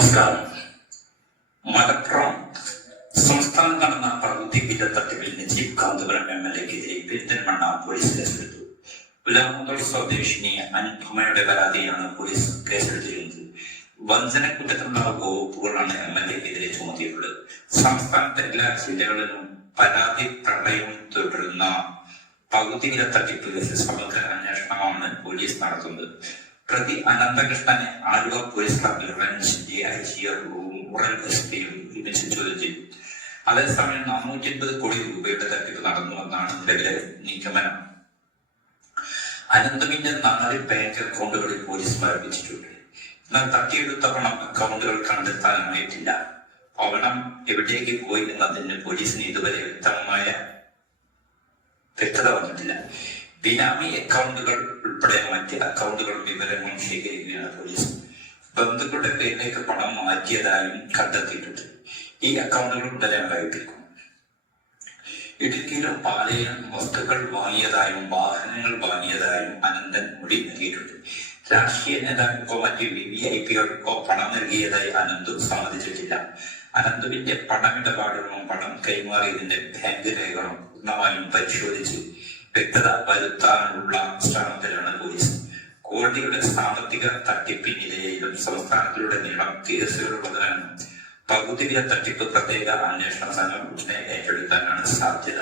നമസ്കാരം. മലപ്പുറം സംസ്ഥാനം നടന്ന പകുതി വില തട്ടിപ്പിൽ നജീബ് കാന്തപുരം MLA-ക്കെതിരെ പെരിന്തൽമണ്ണ പോലീസ് കേസെടുത്തു. പുലാമന്തോട് സ്വദേശിനി അനുപമയുടെ പരാതിയാണ് പോലീസ് കേസെടുത്തിരുന്നത്. വഞ്ചനക്കുറ്റത്തിനുള്ള വകുപ്പുകളാണ് MLA-ക്കെതിരെ ചുമത്തിയിട്ടുള്ളത്. സംസ്ഥാനത്തെ എല്ലാ ജില്ലകളിലും പരാതി പ്രളയം തുടരുന്ന പകുതി വില തട്ടിപ്പ് കേസിൽ സമഗ്ര അന്വേഷണമാണ് പോലീസ് നടത്തുന്നത്. പ്രതി അനന്തകൃഷ്ണനെ ആലുവ പോലീസ് ക്ലബിൽ റേഞ്ച് DIG റൂറൽ SP-യും ഒരുമിച്ച് ചോദ്യം ചെയ്തു. അതേസമയം 450 കോടി രൂപയുടെ തട്ടിപ്പ് നടന്നുവെന്നാണ് നിലവിലെ നിഗമനം. അനന്തമിന്റെ 4 ബാങ്ക് അക്കൗണ്ടുകളിൽ പോലീസ് മരവിച്ചിട്ടുണ്ട്. എന്നാൽ തട്ടിയെടുത്ത പണം അക്കൗണ്ടുകൾ കണ്ടെത്താനായിട്ടില്ല. പണം എവിടേക്ക് പോയി എന്നതിന് പോലീസിന് ഇതുവരെ വ്യക്തത വന്നിട്ടില്ല. ബിനാമി അക്കൗണ്ടുകൾ ഉൾപ്പെടെ മറ്റ് അക്കൗണ്ടുകളും വിവരങ്ങളും ശേഖരിക്കുകയാണ് പോലീസ്. ബന്ധുക്കളുടെ പേരിലേക്ക് പണം മാറ്റിയതായും കണ്ടെത്തിയിട്ടുണ്ട്. ഈ അക്കൗണ്ടുകൾ ഉടനെ അറിയിപ്പിക്കും. ഇടുക്കിയിലും പാലയിലും വസ്തുക്കൾ വാങ്ങിയതായും വാഹനങ്ങൾ വാങ്ങിയതായും അനന്തൻ മൊഴി നൽകിയിട്ടുണ്ട്. രാഷ്ട്രീയ നേതാക്കൾക്കോ മറ്റ് VVIP-കൾക്കോ പണം നൽകിയതായി അനന്തു സമ്മതിച്ചിട്ടില്ല. അനന്തുവിന്റെ പണമിടപാടുകളും പണം കൈമാറിയതിന്റെ ബാങ്ക് രേഖകളും പൂർണ്ണമായും പരിശോധിച്ച് വ്യക്തത വരുത്താനുള്ള ശ്രമത്തിലാണ് പോലീസ്. കോടതിയുടെ സാമ്പത്തിക തട്ടിപ്പിനിരയിലും സംസ്ഥാനത്തിലുടനീളം കേസുകളുള്ളതിനാണ് പകുതി വില തട്ടിപ്പ് പ്രത്യേക അന്വേഷണ സംഘം ഉടനെ ഏറ്റെടുക്കാനാണ് സാധ്യത.